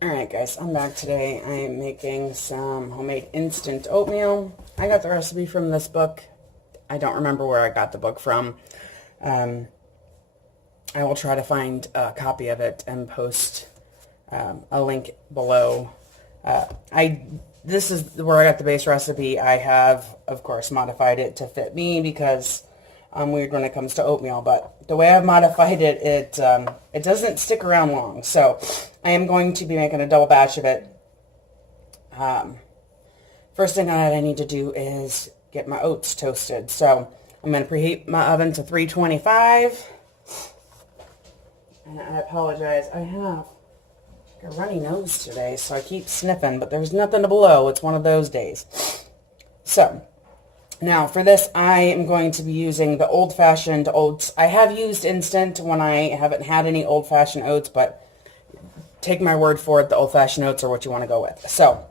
Alright guys, I'm back today. I am making some homemade instant oatmeal. I got the recipe from this book. I don't remember where I got the book from. I will try to find a copy of it and post a link below. This is where I got the base recipe. I have, of course, modified it to fit me because I'm weird when it comes to oatmeal, but the way I've modified it, it doesn't stick around long. So I am going to be making a double batch of it. First thing that I need to do is get my oats toasted. So I'm going to preheat my oven to 325. And I apologize, I have a runny nose today, so I keep sniffing, but there's nothing to blow. It's one of those days. So now for this, I am going to be using the old-fashioned oats. I have used instant when I haven't had any old-fashioned oats, but take my word for it, the old-fashioned oats are what you want to go with. So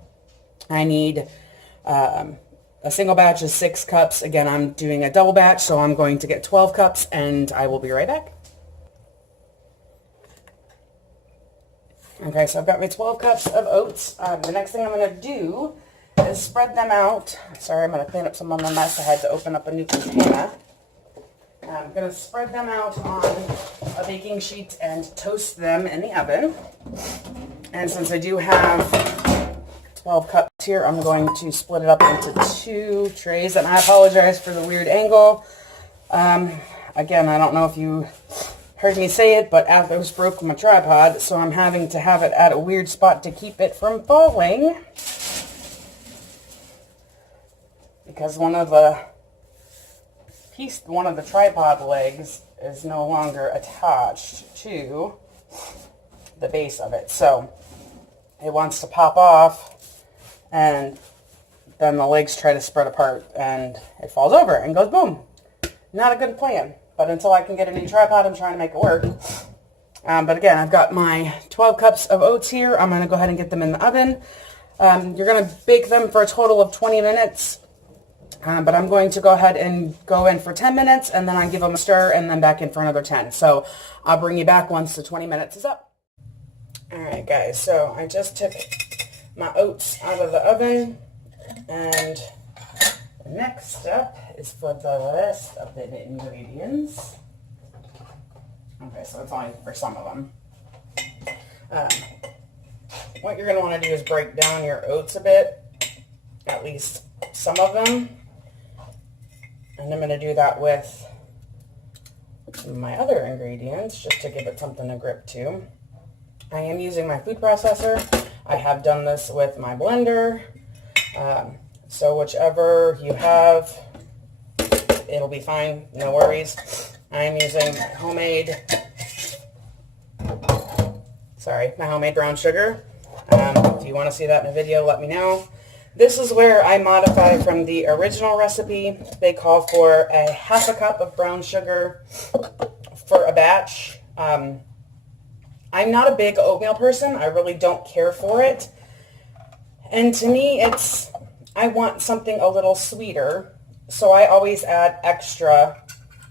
I need a single batch of 6 cups. Again, I'm doing a double batch, so I'm going to get 12 cups, and I will be right back. Okay, so I've got my 12 cups of oats. The next thing I'm going to do is spread them out. Sorry, I'm going to clean up some of my mess. I had to open up a new container. I'm going to spread them out on a baking sheet and toast them in the oven. And since I do have 12 cups here, I'm going to split it up into 2 trays. And I apologize for the weird angle. Again, I don't know if you heard me say it, but Athos broke my tripod, so I'm having to have it at a weird spot to keep it from falling. Because one of the tripod legs is no longer attached to the base of it. So it wants to pop off, and then the legs try to spread apart, and it falls over and goes boom. Not a good plan. But until I can get a new tripod, I'm trying to make it work. But again, I've got my 12 cups of oats here. I'm going to go ahead and get them in the oven. You're going to bake them for a total of 20 minutes. But I'm going to go ahead and go in for 10 minutes, and then I give them a stir, and then back in for another 10. So I'll bring you back once the 20 minutes is up. Alright guys, so I just took my oats out of the oven, and the next step is for the rest of the ingredients. Okay, so it's only for some of them. What you're going to want to do is break down your oats a bit, at least some of them. And I'm going to do that with my other ingredients, just to give it something to grip to. I am using my food processor. I have done this with my blender. So whichever you have, it'll be fine, no worries. I'm using my homemade brown sugar. If you want to see that in a video, let me know. This is where I modify from the original recipe. They call for a half a cup of brown sugar for a batch. I'm not a big oatmeal person. I really don't care for it. And to me, I want something a little sweeter, so I always add extra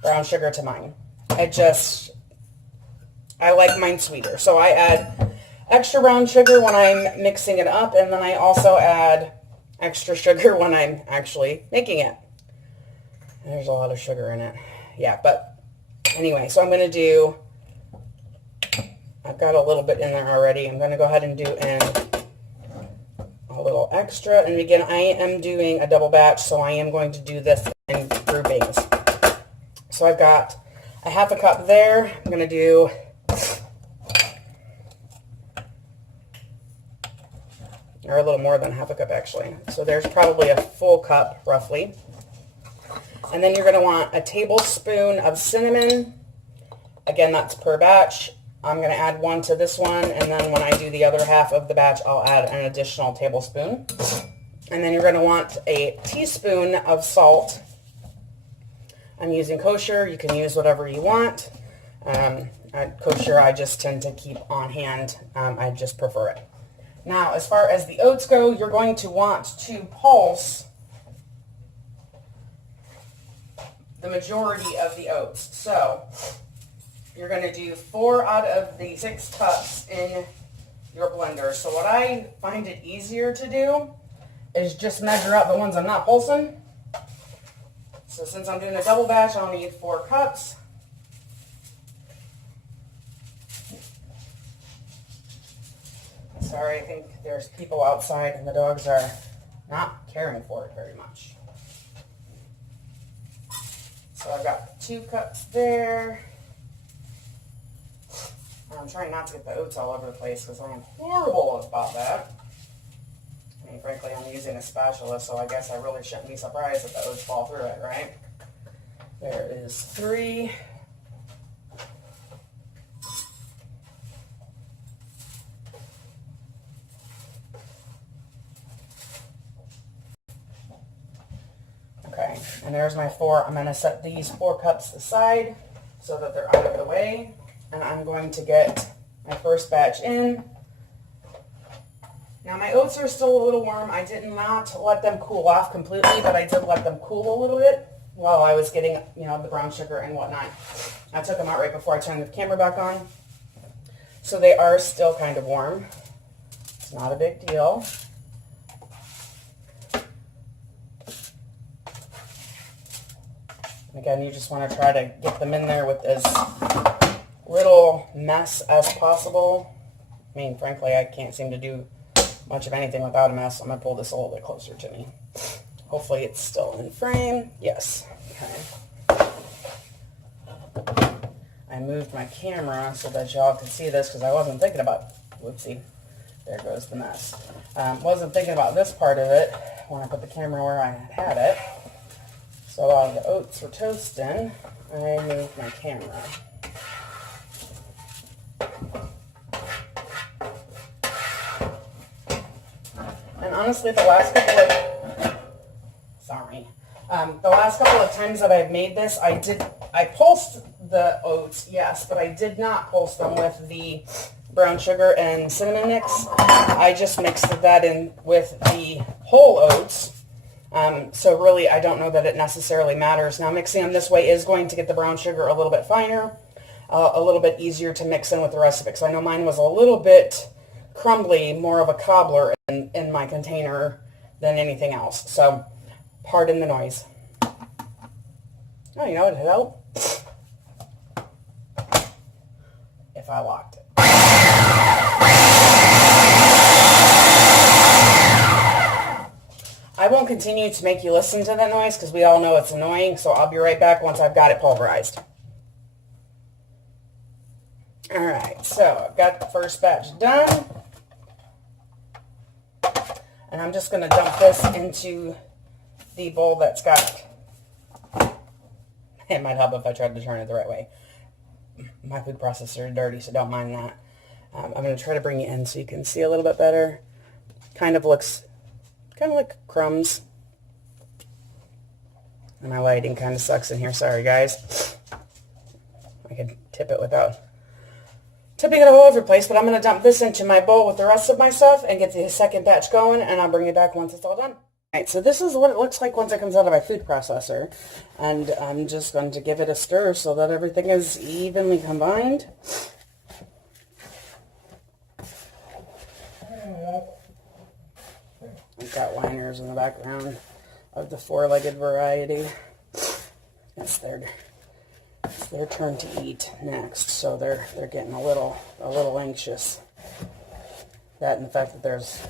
brown sugar to mine. I like mine sweeter, so I add extra brown sugar when I'm mixing it up, and then I also add extra sugar when I'm actually making it. There's a lot of sugar in it. Yeah, but anyway, so I'm going to do, I've got a little bit in there already. I'm going to go ahead and do in a little extra. And again, I am doing a double batch, so I am going to do this in groupings. So I've got a half a cup there. I'm going to do or a little more than half a cup actually. So there's probably a full cup roughly. And then you're going to want a tablespoon of cinnamon. Again, that's per batch. I'm going to add 1 to this one, and then when I do the other half of the batch, I'll add an additional tablespoon. And then you're going to want a teaspoon of salt. I'm using kosher. You can use whatever you want. Kosher I just tend to keep on hand. I just prefer it. Now, as far as the oats go, you're going to want to pulse the majority of the oats. So you're going to do 4 out of the 6 cups in your blender. So what I find it easier to do is just measure out the ones I'm not pulsing. So since I'm doing a double batch, I'll need 4 cups. Sorry, I think there's people outside and the dogs are not caring for it very much. So I've got 2 cups there. I'm trying not to get the oats all over the place because I am horrible about that. I mean, frankly, I'm using a spatula, so I guess I really shouldn't be surprised if the oats fall through it, right? There is 3. Okay, and there's my 4. I'm going to set these 4 cups aside so that they're out of the way. And I'm going to get my first batch in. Now my oats are still a little warm. I did not let them cool off completely, but I did let them cool a little bit while I was getting, the brown sugar and whatnot. I took them out right before I turned the camera back on. So they are still kind of warm. It's not a big deal. Again, you just want to try to get them in there with as little mess as possible. I mean, frankly, I can't seem to do much of anything without a mess. I'm going to pull this a little bit closer to me. Hopefully it's still in frame. Yes. Okay. I moved my camera so that y'all could see this because I wasn't thinking about, whoopsie, there goes the mess. Wasn't thinking about this part of it when I put the camera where I had it. So while the oats were toasting, I moved my camera. And honestly, the last couple of times that I've made this, I pulsed the oats, yes, but I did not pulse them with the brown sugar and cinnamon mix. I just mixed that in with the whole oats. So really, I don't know that it necessarily matters. Now, mixing them this way is going to get the brown sugar a little bit finer, a little bit easier to mix in with the rest of it. Because I know mine was a little bit crumbly, more of a cobbler in my container than anything else. So, pardon the noise. Oh, you know what would help? If I locked it. I won't continue to make you listen to that noise because we all know it's annoying, so I'll be right back once I've got it pulverized. Alright, so I've got the first batch done. And I'm just going to dump this into the bowl that's got, it might help if I tried to turn it the right way. My food processor is dirty, so don't mind that. I'm going to try to bring it in so you can see a little bit better. Kind of looks kind of like crumbs. And my lighting kind of sucks in here. Sorry, guys. I could tip it without tipping it all over the place, but I'm going to dump this into my bowl with the rest of my stuff and get the second batch going, and I'll bring it back once it's all done. Alright, so this is what it looks like once it comes out of my food processor. And I'm just going to give it a stir so that everything is evenly combined. I've got liners in the background of the 4-legged variety. It's their turn to eat next, so they're getting a little anxious. That and the fact that there's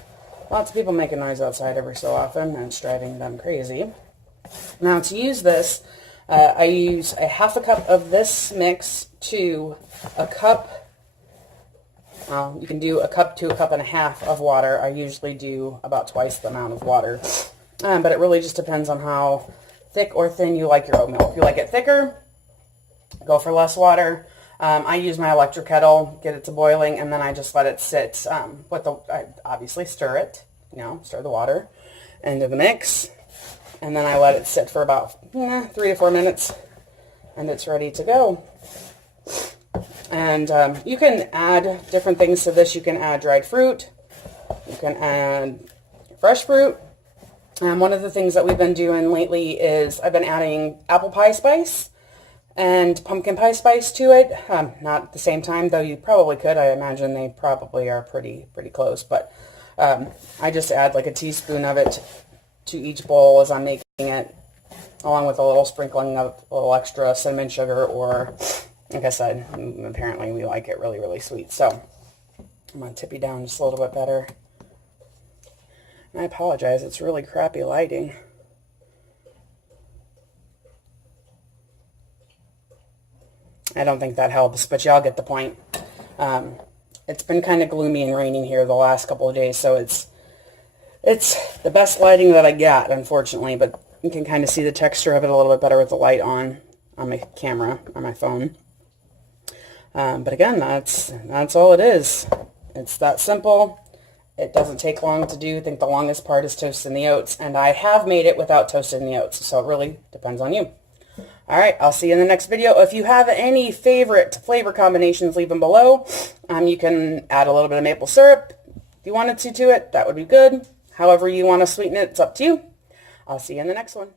lots of people making noise outside every so often, and it's driving them crazy. Now to use this, I use a half a cup of this mix to a cup. You can do a cup to a cup and a half of water. I usually do about twice the amount of water. But it really just depends on how thick or thin you like your oatmeal. If you like it thicker, go for less water. I use my electric kettle, get it to boiling, and then I just let it sit. I obviously stir it, stir the water into the mix. And then I let it sit for about 3 to 4 minutes, and it's ready to go. And you can add different things to this. You can add dried fruit. You can add fresh fruit. One of the things that we've been doing lately is I've been adding apple pie spice and pumpkin pie spice to it. Not at the same time, though you probably could. I imagine they probably are pretty close. But I just add like a teaspoon of it to each bowl as I'm making it, along with a little sprinkling of a little extra cinnamon sugar, or, like I said, apparently we like it really sweet. So I'm going to tip you down just a little bit better. And I apologize, it's really crappy lighting. I don't think that helps, but y'all get the point. It's been kind of gloomy and raining here the last couple of days, so it's the best lighting that I got, unfortunately, but you can kind of see the texture of it a little bit better with the light on my camera, on my phone. But again, that's all it is. It's that simple. It doesn't take long to do. I think the longest part is toasting the oats, and I have made it without toasting the oats, so it really depends on you. All right, I'll see you in the next video. If you have any favorite flavor combinations, leave them below. You can add a little bit of maple syrup if you wanted to it. That would be good. However you want to sweeten it, it's up to you. I'll see you in the next one.